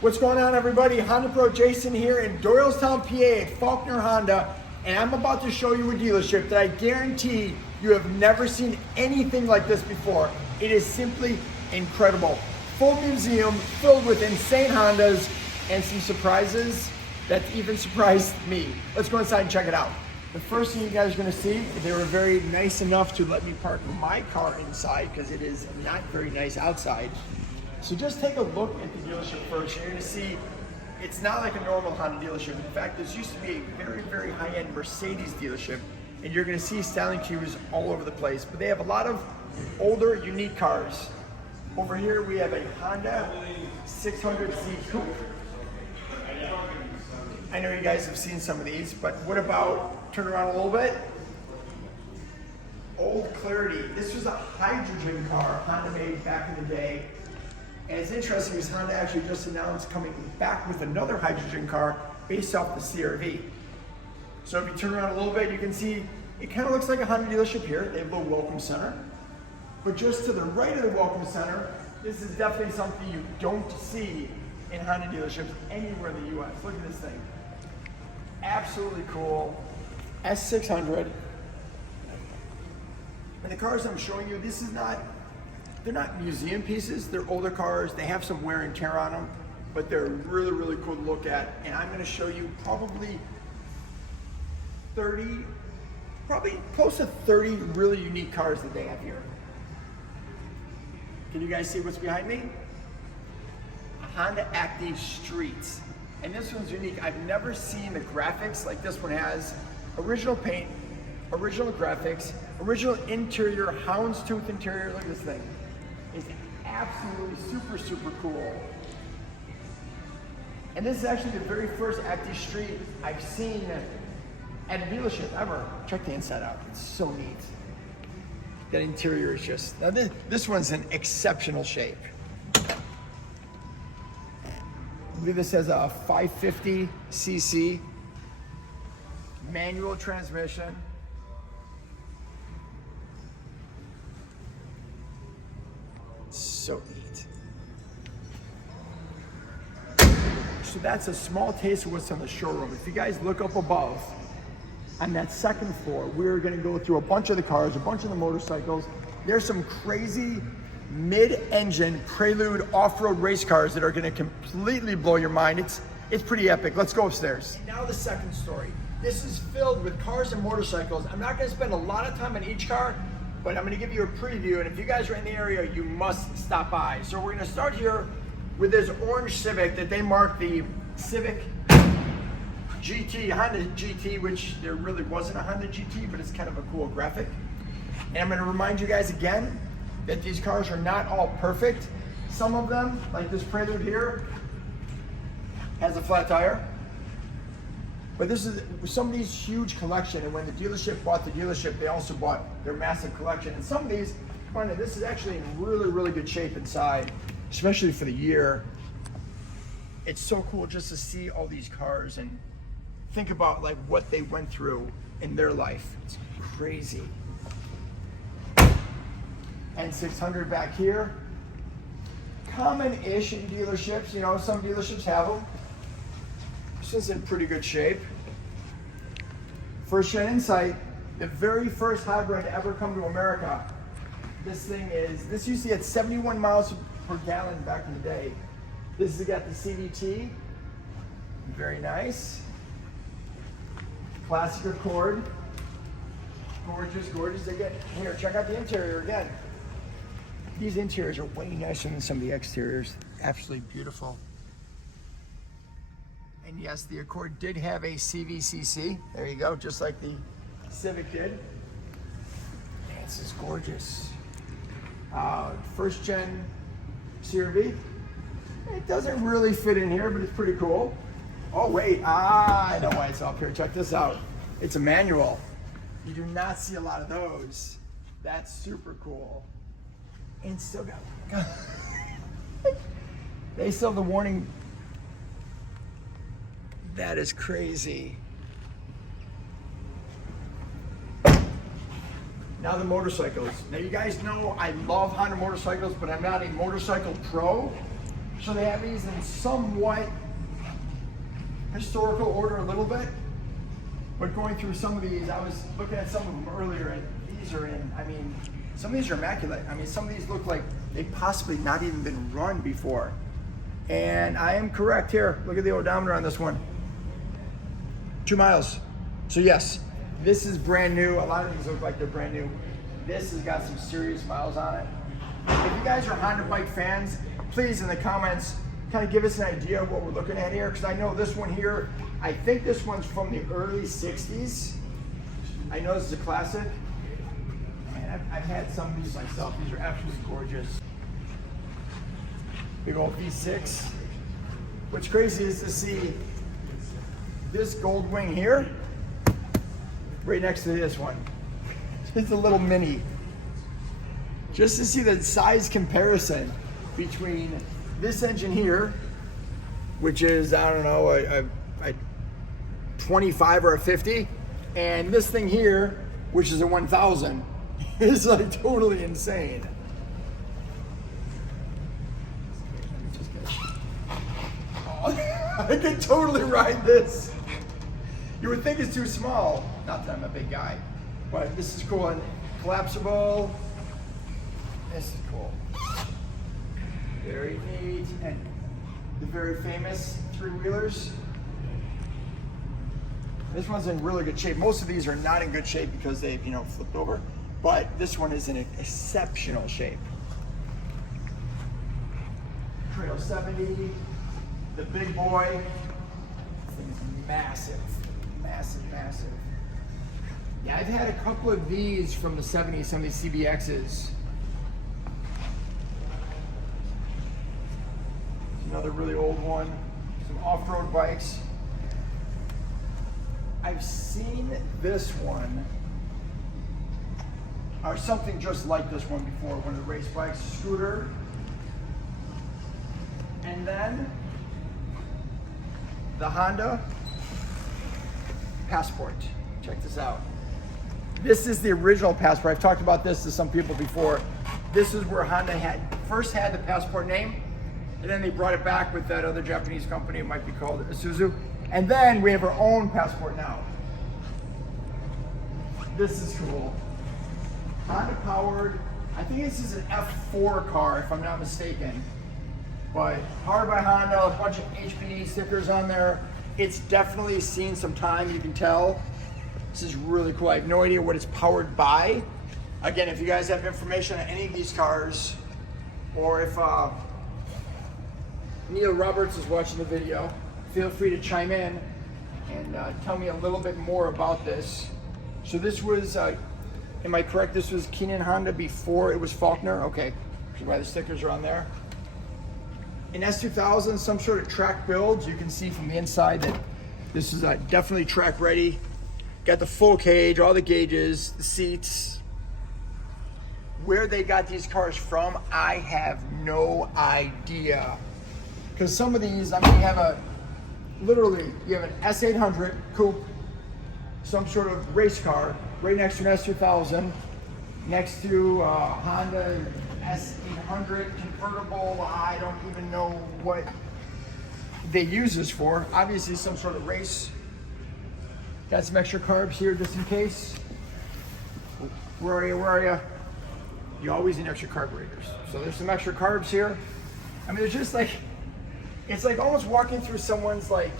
What's going on, everybody? Hondapro Jason here in Doylestown, PA at Faulkner Honda, and I'm about to show you a dealership that I guarantee you have never seen anything like this before. It is simply incredible. Full museum filled with insane Hondas and some surprises that even surprised me. Let's go inside and check it out. The first thing you guys are gonna see, they were very nice enough to let me park my car inside because it is not very nice outside. So just take a look at the dealership first. You're gonna see it's not like a normal Honda dealership. In fact, this used to be a very, very high-end Mercedes dealership, and you're gonna see styling cues all over the place. But they have a lot of older, unique cars. Over here, we have a Honda 600Z Coupe. I know you guys have seen some of these, but what about, turn around a little bit. Old Clarity. This was a hydrogen car Honda made back in the day. And it's interesting because Honda actually just announced coming back with another hydrogen car based off the CR-V. So if you turn around a little bit, you can see it kind of looks like a Honda dealership here. They have a little welcome center. But just to the right of the welcome center, this is definitely something you don't see in Honda dealerships anywhere in the US. Look at this thing. Absolutely cool. S600. And the cars I'm showing you, they're not museum pieces, they're older cars. They have some wear and tear on them, but they're really, really cool to look at. And I'm gonna show you probably close to 30 really unique cars that they have here. Can you guys see what's behind me? A Honda Active Streets. And this one's unique. I've never seen the graphics like this one has. Original paint, original graphics, original interior, houndstooth interior. Look at this thing. It's absolutely super, super cool. And this is actually the very first Active Street I've seen at a dealership ever. Check the inside out. It's so neat. That interior is just, now this one's in exceptional shape. I believe this has a 550cc manual transmission. So neat. So that's a small taste of what's on the showroom. If you guys look up above, on that second floor, we're gonna go through a bunch of the cars, a bunch of the motorcycles. There's some crazy mid-engine Prelude off-road race cars that are gonna completely blow your mind. It's pretty epic. Let's go upstairs. And now the second story. This is filled with cars and motorcycles. I'm not gonna spend a lot of time on each car, but I'm gonna give you a preview, and if you guys are in the area, you must stop by. So we're gonna start here with this orange Civic that they marked the Civic GT, Honda GT, which there really wasn't a Honda GT, but it's kind of a cool graphic. And I'm gonna remind you guys again that these cars are not all perfect. Some of them, like this Prelude here, has a flat tire. But this is somebody's huge collection, and when the dealership bought the dealership, they also bought their massive collection. And some of these, this is actually in really, really good shape inside, especially for the year. It's so cool just to see all these cars and think about like what they went through in their life. It's crazy. And 600 back here. Common-ish in dealerships, you know, some dealerships have them. This is in pretty good shape. First gen Insight, the very first hybrid to ever come to America. This used to get 71 miles per gallon back in the day. This has got the CVT, very nice. Classic Accord, gorgeous, gorgeous. Here, check out the interior again. These interiors are way nicer than some of the exteriors. Absolutely beautiful. And yes, the Accord did have a CVCC. There you go, just like the Civic did. Man, this is gorgeous. First gen CR-V. It doesn't really fit in here, but it's pretty cool. Oh wait, I know why it's up here. Check this out. It's a manual. You do not see a lot of those. That's super cool. And still got, they still have the warning. That is crazy. Now the motorcycles. Now you guys know I love Honda motorcycles, but I'm not a motorcycle pro. So they have these in somewhat historical order a little bit, but going through some of these, I was looking at some of them earlier, and these are in, I mean, some of these are immaculate. I mean, some of these look like they've possibly not even been run before. And I am correct here. Look at the odometer on this one. 2 miles. So yes, this is brand new. A lot of these look like they're brand new. This has got some serious miles on it. If you guys are Honda bike fans, please in the comments kind of give us an idea of what we're looking at here, because I know this one here, I think this one's from the early 60s. I know this is a classic. Man, I've had some of these myself. These are absolutely gorgeous. Big old V6. What's crazy is to see this gold wing here right next to this one. It's a little mini. Just to see the size comparison between this engine here, which is, I don't know, a 25 or a 50, and this thing here, which is a 1000, is like totally insane. I could totally ride this. You would think it's too small. Not that I'm a big guy, but this is cool and collapsible. This is cool. Very neat. And the very famous three-wheelers. This one's in really good shape. Most of these are not in good shape because they've, you know, flipped over, but this one is in exceptional shape. Trail 70. The big boy, this thing is massive, massive, massive. Yeah, I've had a couple of these from the 70s, some of these CBXs. Another really old one, some off-road bikes. I've seen this one, or something just like this one before, one of the race bikes, scooter. And then the Honda Passport. Check this out. This is the original Passport. I've talked about this to some people before. This is where Honda first had the Passport name, and then they brought it back with that other Japanese company. It might be called Isuzu. And then we have our own Passport now. This is cool. Honda powered. I think this is an F4 car, if I'm not mistaken. But powered by Honda, a bunch of HPD stickers on there. It's definitely seen some time, you can tell. This is really cool. I have no idea what it's powered by. Again, if you guys have information on any of these cars, or if Neil Roberts is watching the video, feel free to chime in and tell me a little bit more about this. So this was, am I correct, this was Keenan Honda before it was Faulkner? Okay, that's why the stickers are on there. In S2000, some sort of track builds. You can see from the inside that this is definitely track ready. Got the full cage, all the gauges, the seats. Where they got these cars from, I have no idea. Because some of these, I mean, you have literally, you have an S800 coupe, some sort of race car, right next to an S2000, next to Honda S800 convertible. I don't even know what they use this for. Obviously some sort of race. Got some extra carbs here just in case. Where are you, where are you? You always need extra carburetors. So there's some extra carbs here. I mean, it's just like, it's like almost walking through someone's like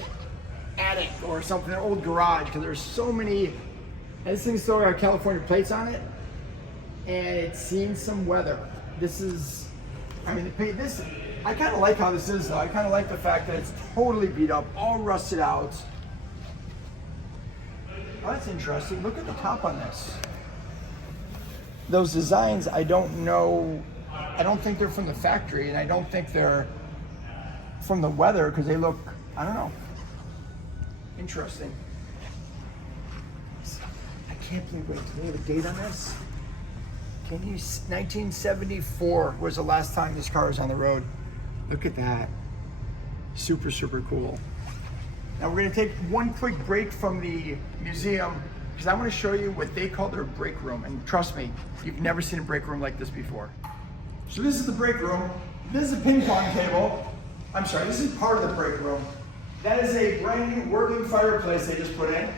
attic or something, an old garage, because there's so many, and this thing still got California plates on it, and it's seen some weather. This is, I mean, this, I kind of like how this is though. I kind of like the fact that it's totally beat up, all rusted out. Oh, that's interesting. Look at the top on this. Those designs, I don't know, I don't think they're from the factory, and I don't think they're from the weather, because they look, I don't know, interesting. I can't believe, wait, do they have a date on this? Can you, 1974 was the last time this car was on the road. Look at that. Super, super cool. Now we're gonna take one quick break from the museum, because I want to show you what they call their break room. And trust me, you've never seen a break room like this before. So this is the break room. This is a ping pong table. I'm sorry, this is part of the break room. That is a brand new working fireplace they just put in.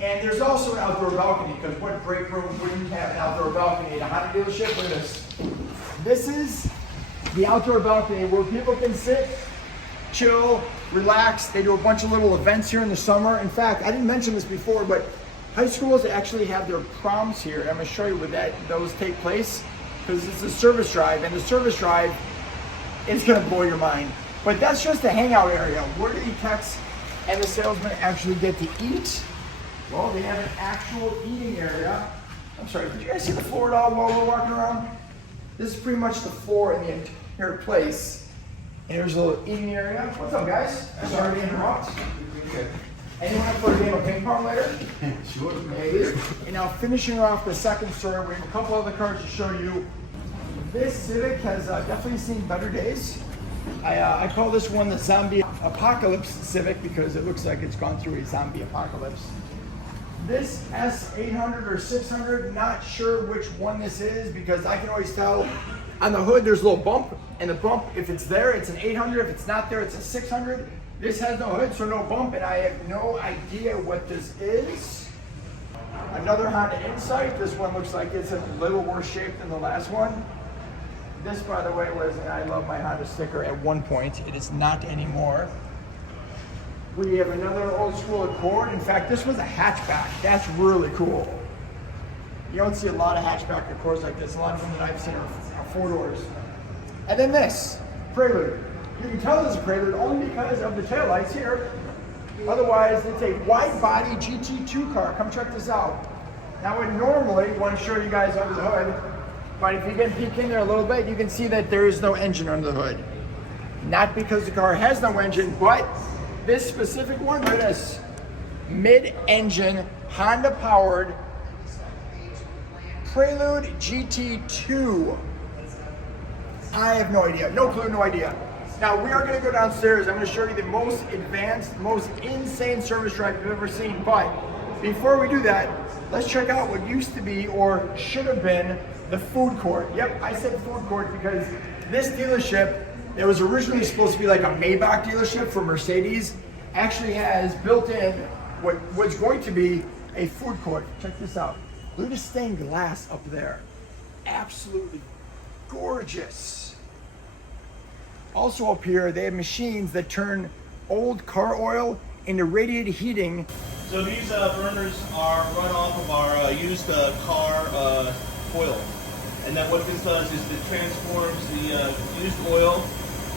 And there's also an outdoor balcony, because what break room wouldn't have an outdoor balcony at a Honda dealership? Look at this. This is the outdoor balcony where people can sit, chill, relax. They do a bunch of little events here in the summer. In fact, I didn't mention this before, but high schools actually have their proms here. I'm gonna show you where those take place, because it's a service drive, and the service drive is gonna blow your mind. But that's just a hangout area. Where do the techs and the salesmen actually get to eat? Well, they have an actual eating area. I'm sorry, did you guys see the floor at all while we're walking around? This is pretty much the floor in the entire place. And there's a little eating area. What's up, guys? I'm sorry to interrupt. Okay. Anyone want to play a game of ping pong later? Sure. Maybe. And now finishing off the second story, we have a couple other cars to show you. This Civic has definitely seen better days. I call this one the zombie apocalypse Civic because it looks like it's gone through a zombie apocalypse. This S800 or 600, not sure which one this is because I can always tell on the hood there's a little bump, and the bump, if it's there, it's an 800. If it's not there, it's a 600. This has no hood, so no bump, and I have no idea what this is. Another Honda Insight. This one looks like it's in a little worse shape than the last one. This, by the way, was an I Love My Honda sticker at one point. It is not anymore. We have another old school Accord. In fact, this was a hatchback. That's really cool. You don't see a lot of hatchback Accords like this. A lot of them that I've seen are four doors. And then this, Prelude. You can tell this is a Prelude only because of the taillights here. Otherwise, it's a wide body GT2 car. Come check this out. Now, I would normally want to show you guys under the hood, but if you can peek in there a little bit, you can see that there is no engine under the hood. Not because the car has no engine, but this specific one, look at this. Mid-engine, Honda-powered Prelude GT2. I have no idea, no clue, no idea. Now, we are gonna go downstairs. I'm gonna show you the most advanced, most insane service drive you've ever seen. But before we do that, let's check out what used to be, or should have been, the food court. Yep, I said food court because this dealership, it was originally supposed to be like a Maybach dealership for Mercedes, actually has built in what was going to be a food court. Check this out. Look at the stained glass up there. Absolutely gorgeous. Also up here, they have machines that turn old car oil into radiated heating. So these burners are run off of our used car oil. And then what this does is it transforms the used oil,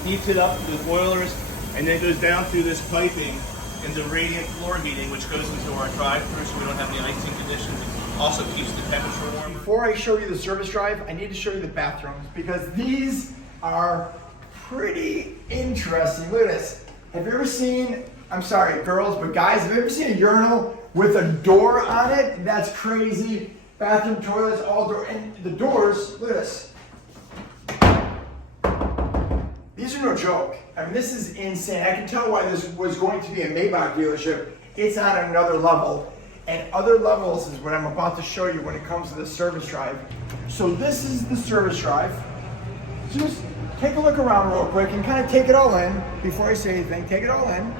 heats it up with boilers, and then goes down through this piping into radiant floor heating, which goes into our drive-through so we don't have any icing conditions. It also keeps the temperature warmer. Before I show you the service drive, I need to show you the bathrooms because these are pretty interesting. Look at this. Have you ever seen, I'm sorry, girls, but guys, have you ever seen a urinal with a door on it? That's crazy. Bathroom, toilets, all door, and the doors, look at this. These are no joke. I mean, this is insane. I can tell why this was going to be a Maybach dealership. It's on another level. And other levels is what I'm about to show you when it comes to the service drive. So this is the service drive. So just take a look around real quick and kind of take it all in before I say anything. Take it all in.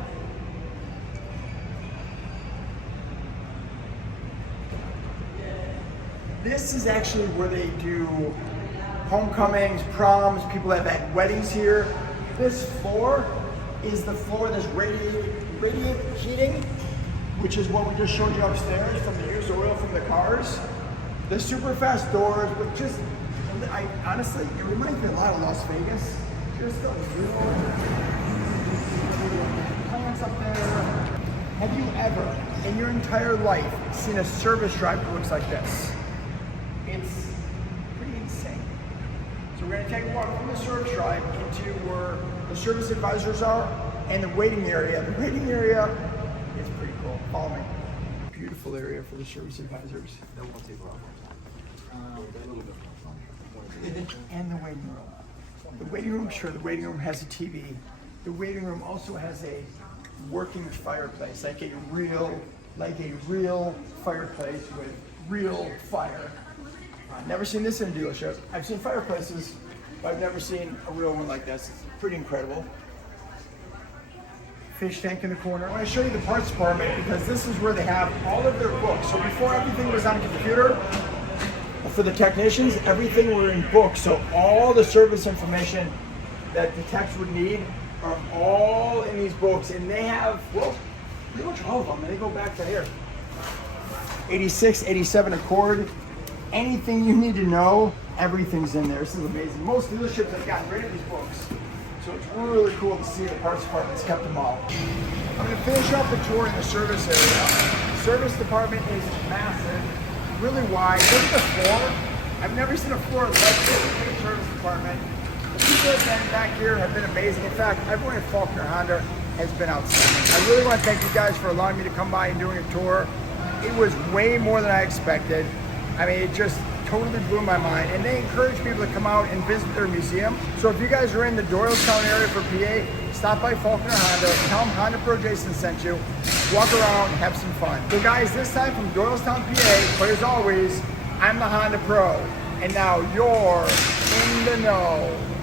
This is actually where they do homecomings, proms, people have had weddings here. This floor is the floor that's radiant heating, which is what we just showed you upstairs from the used oil from the cars. The super fast doors, but just, honestly, it reminds me a lot of Las Vegas. Just those real plants up there. Have you ever, in your entire life, seen a service drive that looks like this? It's pretty insane. So we're gonna take a walk from the service drive into where the service advisors are and the waiting area. The waiting area is pretty cool. Follow me. Beautiful area for the service advisors. That won't take a lot more time. And the waiting room. The waiting room, sure, the waiting room has a TV. The waiting room also has a working fireplace, like a real fireplace with real fire. I've never seen this in a dealership. I've seen fireplaces, but I've never seen a real one like this. It's pretty incredible. fish tank in the corner. I want to show you the parts department because this is where they have all of their books. So before everything was on a computer, for the technicians, everything were in books. So all the service information that the techs would need are all in these books. And they have, well, pretty much all of them. And they go back to here. 86, 87 Accord. Anything you need to know, everything's in there. This is amazing. Most dealerships have gotten rid of these books. So it's really cool to see the parts department's kept them all. I'm going to finish off the tour in the service area. The service department is massive, really wide. Look at the floor. I've never seen a floor like this in the service department. The people that have been back here have been amazing. In fact, everyone at Faulkner Honda has been outstanding. I really want to thank you guys for allowing me to come by and doing a tour. It was way more than I expected. I mean, it just totally blew my mind. And they encourage people to come out and visit their museum. So if you guys are in the Doylestown area for PA, stop by Faulkner Honda, tell them Hondapro Jason sent you, walk around, have some fun. So guys, this time from Doylestown, PA, but as always, I'm the Honda Pro. And now you're in the know.